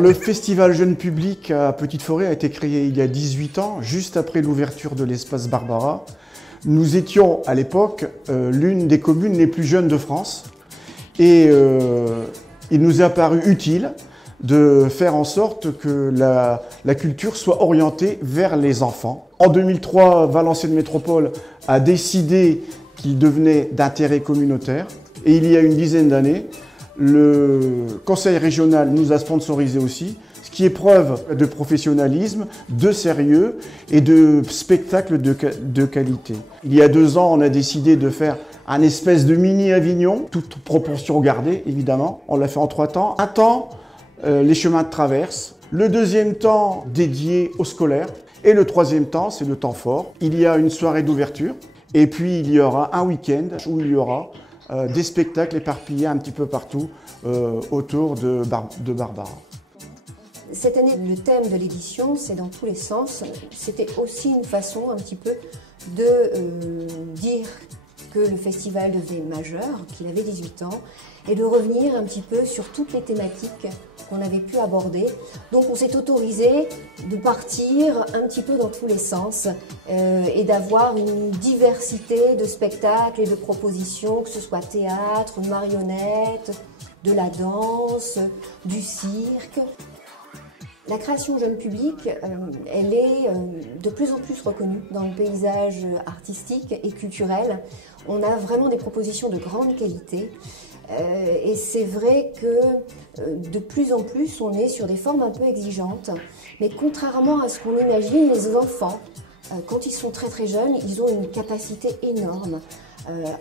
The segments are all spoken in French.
Le festival Jeune Public à Petite Forêt a été créé il y a 18 ans, juste après l'ouverture de l'espace Barbara. Nous étions à l'époque l'une des communes les plus jeunes de France et il nous a paru utile de faire en sorte que la culture soit orientée vers les enfants. En 2003, Valenciennes Métropole a décidé qu'il devenait d'intérêt communautaire et il y a une dizaine d'années, le conseil régional nous a sponsorisé aussi, ce qui est preuve de professionnalisme, de sérieux et de spectacle de qualité. Il y a 2 ans, on a décidé de faire un espèce de mini-Avignon, toute proportion gardée évidemment. On l'a fait en 3 temps. Un temps, les chemins de traverse. Le deuxième temps dédié aux scolaires. Et le troisième temps, c'est le temps fort. Il y a une soirée d'ouverture. Et puis il y aura un week-end où il y aura des spectacles éparpillés un petit peu partout autour de Barbara. Cette année, le thème de l'édition, c'est dans tous les sens. C'était aussi une façon un petit peu de dire que le festival devenait majeur, qu'il avait 18 ans, et de revenir un petit peu sur toutes les thématiques qu'on avait pu aborder. Donc on s'est autorisé de partir un petit peu dans tous les sens et d'avoir une diversité de spectacles et de propositions, que ce soit théâtre, marionnettes, de la danse, du cirque. La création jeune public, elle est de plus en plus reconnue dans le paysage artistique et culturel. On a vraiment des propositions de grande qualité et c'est vrai que de plus en plus on est sur des formes un peu exigeantes. Mais contrairement à ce qu'on imagine, les enfants, quand ils sont très très jeunes, ils ont une capacité énorme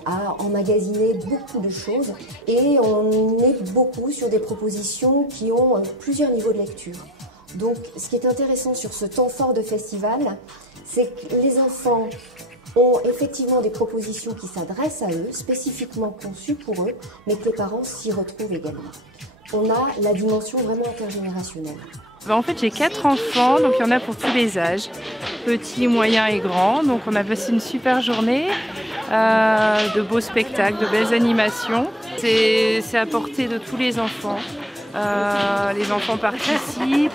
à emmagasiner beaucoup de choses et on est beaucoup sur des propositions qui ont plusieurs niveaux de lecture. Donc, ce qui est intéressant sur ce temps fort de festival, c'est que les enfants ont effectivement des propositions qui s'adressent à eux, spécifiquement conçues pour eux, mais que les parents s'y retrouvent également. On a la dimension vraiment intergénérationnelle. En fait, j'ai 4 enfants, donc il y en a pour tous les âges, petits, moyens et grands. Donc on a passé une super journée, de beaux spectacles, de belles animations. C'est à portée de tous les enfants. Les enfants participent,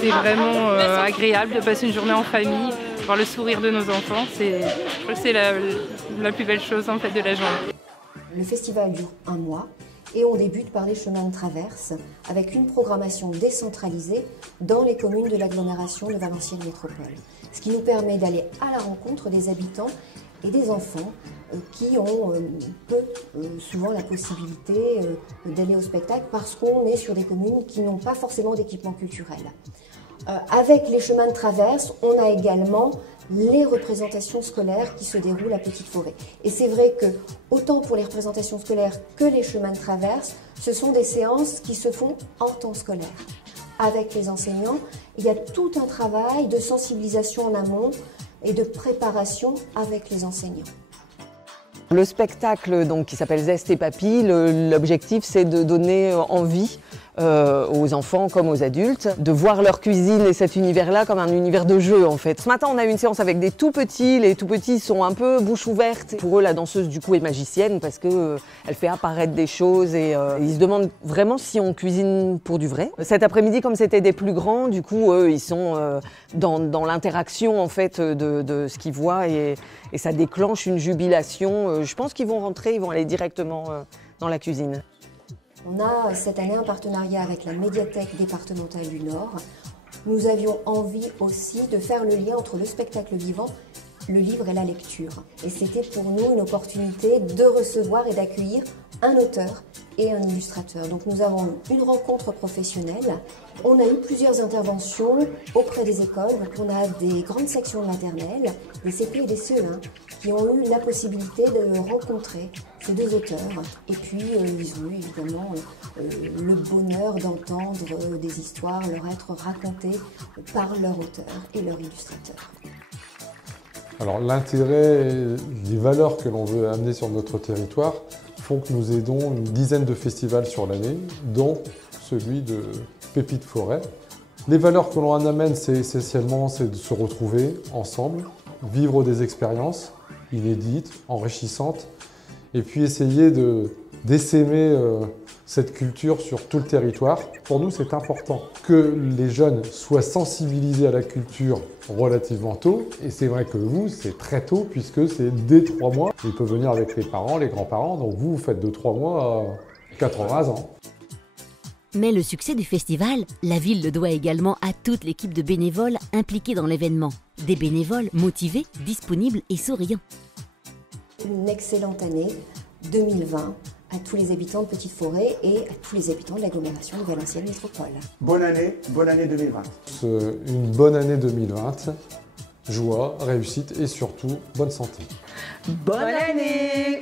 c'est vraiment agréable de passer une journée en famille, voir le sourire de nos enfants, je trouve que c'est la plus belle chose en fait de la journée. Le festival dure 1 mois et on débute par les chemins de traverse avec une programmation décentralisée dans les communes de l'agglomération de Valenciennes Métropole, ce qui nous permet d'aller à la rencontre des habitants et des enfants qui ont peu souvent la possibilité d'aller au spectacle parce qu'on est sur des communes qui n'ont pas forcément d'équipement culturel. Avec les chemins de traverse, on a également les représentations scolaires qui se déroulent à Petite Forêt. Et c'est vrai que, autant pour les représentations scolaires que les chemins de traverse, ce sont des séances qui se font en temps scolaire. Avec les enseignants, il y a tout un travail de sensibilisation en amont et de préparation avec les enseignants. Le spectacle donc, qui s'appelle Zest et Papy, l'objectif c'est de donner envie aux enfants comme aux adultes, de voir leur cuisine et cet univers-là comme un univers de jeu en fait. Ce matin on a eu une séance avec des tout petits, les tout petits sont un peu bouche ouverte. Pour eux la danseuse du coup est magicienne parce que elle fait apparaître des choses et ils se demandent vraiment si on cuisine pour du vrai. Cet après-midi comme c'était des plus grands, du coup eux ils sont dans l'interaction en fait de ce qu'ils voient et ça déclenche une jubilation. Je pense qu'ils vont rentrer, ils vont aller directement dans la cuisine. On a cette année un partenariat avec la médiathèque départementale du Nord. Nous avions envie aussi de faire le lien entre le spectacle vivant, le livre et la lecture. Et c'était pour nous une opportunité de recevoir et d'accueillir un auteur et un illustrateur. Donc nous avons eu une rencontre professionnelle. On a eu plusieurs interventions auprès des écoles. Donc on a des grandes sections de maternelle, des CP et des CE1 qui ont eu la possibilité de rencontrer ces 2 auteurs. Et puis ils ont eu évidemment le bonheur d'entendre des histoires leur être racontées par leur auteur et leur illustrateur. Alors l'intérêt, les valeurs que l'on veut amener sur notre territoire font que nous aidons une dizaine de festivals sur l'année, dont celui de Petite Forêt. Les valeurs que l'on en amène, c'est essentiellement de se retrouver ensemble, vivre des expériences inédites, enrichissantes, et puis essayer d'essaimer cette culture sur tout le territoire. Pour nous, c'est important que les jeunes soient sensibilisés à la culture relativement tôt. Et c'est vrai que vous, c'est très tôt puisque c'est dès 3 mois. Ils peuvent venir avec les parents, les grands-parents. Donc vous faites de 3 mois à 80 ans. Mais le succès du festival, la ville le doit également à toute l'équipe de bénévoles impliqués dans l'événement. Des bénévoles motivés, disponibles et souriants. Une excellente année 2020 à tous les habitants de Petite Forêt et à tous les habitants de l'agglomération de Valenciennes Métropole. Bonne année 2020. Une bonne année 2020, joie, réussite et surtout bonne santé. Bonne année.